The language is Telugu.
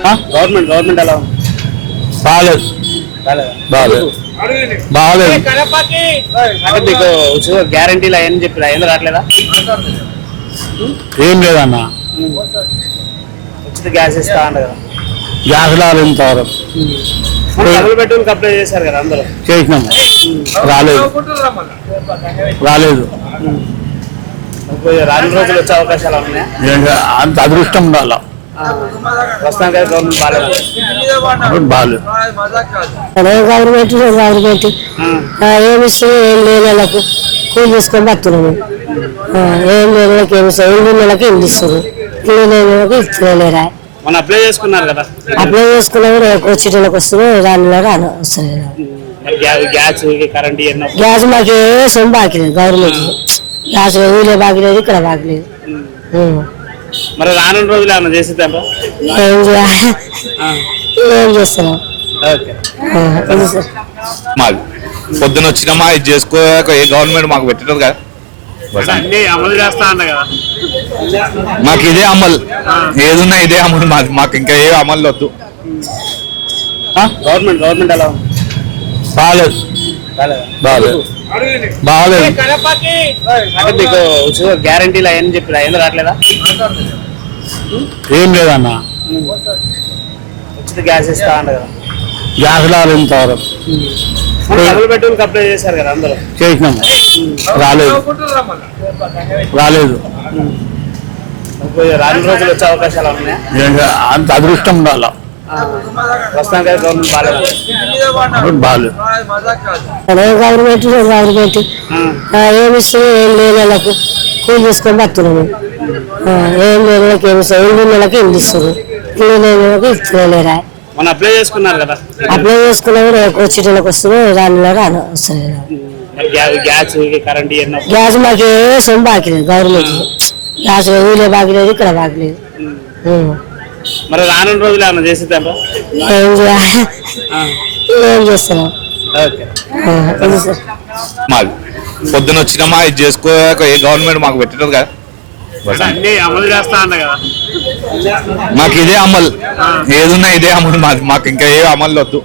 ఆ? గవర్నమెంట్ గవర్నమెంట్ ఎలా ఉంది? బాగాలేదు రాలేదా? బాగాలేదు బాగాలేదు అంటే మీకు ఉచిత గ్యారంటీలు అవన్నీ చెప్పి అవన్నీ రావట్లేదా? ఏం లేదన్న. ఉచిత గ్యాస్ ఇస్తా అంట కదా. గ్యాస్ రాలేదు ఇంతవరకు. బెడ్రూమ్ అప్లై చేశారు కదా అందరూ? చేసినాము రాలేదు. రాలేదు. రాను రోజులు వచ్చే అవకాశాలు ఉన్నాయా? అంత అదృష్టం ఉండాల. ప్రస్తుతానికి గవర్నమెంట్ బాగాలేదు బాగాలేదు గవర్నమెంట్. ఏమి ఇస్తుంది ఏం లేని వాళ్ళకు కూలి బతున్నాము ఏం లేని వాళ్ళకి ఏమి ఇల్లు లేని వాళ్ళకి ఇస్తలేరా మొన్న అప్లై చేసుకున్నారు కదా అప్లై చేసుకున్నా కూడా వచ్చేటోళ్ళకి రాని రాని గ్యాస్ కరెంట్ గ్యాస్ మాకు ఏ సొమ్ము బాకిలేదు గవర్నమెంట్ గ్యాస్ ఊళ్ళో బాకిలేదు ఇక్కడ బాకిలేదు ఉం. మరి రానున్న రోజులు ఏమైనా చేసిద్దాం ఏం మాది పొద్దున వచ్చినామా ఇది చేసుకోక ఏ గవర్నమెంట్ మాకు పెట్టడం కదా. మాకు ఇదే అమలు. ఏదున్నా ఇదే అమలు మాది మాకు ఇంకా ఏ అమలు వద్దు? గవర్నమెంట్ గవర్నమెంట్ ఎలా ఉంది? బాగాలేదు రాలేదా? బాగాలేదు బాగాలేదు అంటే మీకు ఉచిత గ్యారంటీలు అవన్నీ చెప్పి అవన్నీ రావట్లేదా? ఏం లేదన్న. ఉచిత గ్యాస్ ఇస్తా అంట కదా. గ్యాస్ రాలేదు అప్లై చేశారు కదా అందరూ. చేసినాము రాలేదు. రాలేదు. రాను రోజులు వచ్చే అవకాశాలు ఉన్నాయా? అంత అదృష్టం ఉండాల. ప్రస్తుతానికి గవర్నమెంట్ బాగాలేదు బాగాలేదు గవర్నమెంట్. ఏమి ఇస్తుంది ఏం లేని వాళ్ళకు కూలి చేసుకొని బతున్నాము ఏం లేని వాళ్ళకి ఏమి నెలకి ఇల్లు లేని వాళ్ళకి ఇస్తలేరా అప్లై చేసుకున్నారు కదా. అప్లై చేసుకున్నా కూడా వచ్చేటోళ్ళకి వస్తున్నాయి రాని రాని మరి గ్యా- గ్యాస్ కరెంట్ గ్యాస్ మాకు ఏ సొమ్ము బాకిలేదు గవర్నమెంట్ గ్యాస్ ఊళ్ళో బాకిలేదు ఇక్కడ బాకిలేదు ఉం. మరి రానున్న రోజులు ఏమైనా చేసిద్దాం ఏం చేయాలి ఏం చేస్తున్నాం ఓకే. ఆ, ఇది సార్ మాది పొద్దున వచ్చినామా ఇది చేసుకోక ఏ గవర్నమెంట్ మాకు అంట కదా. మాకు ఇదే అమలు. ఏదున్నా ఇదే అమలు మాది. మాకు ఇంకా ఏ అమలు వద్దు.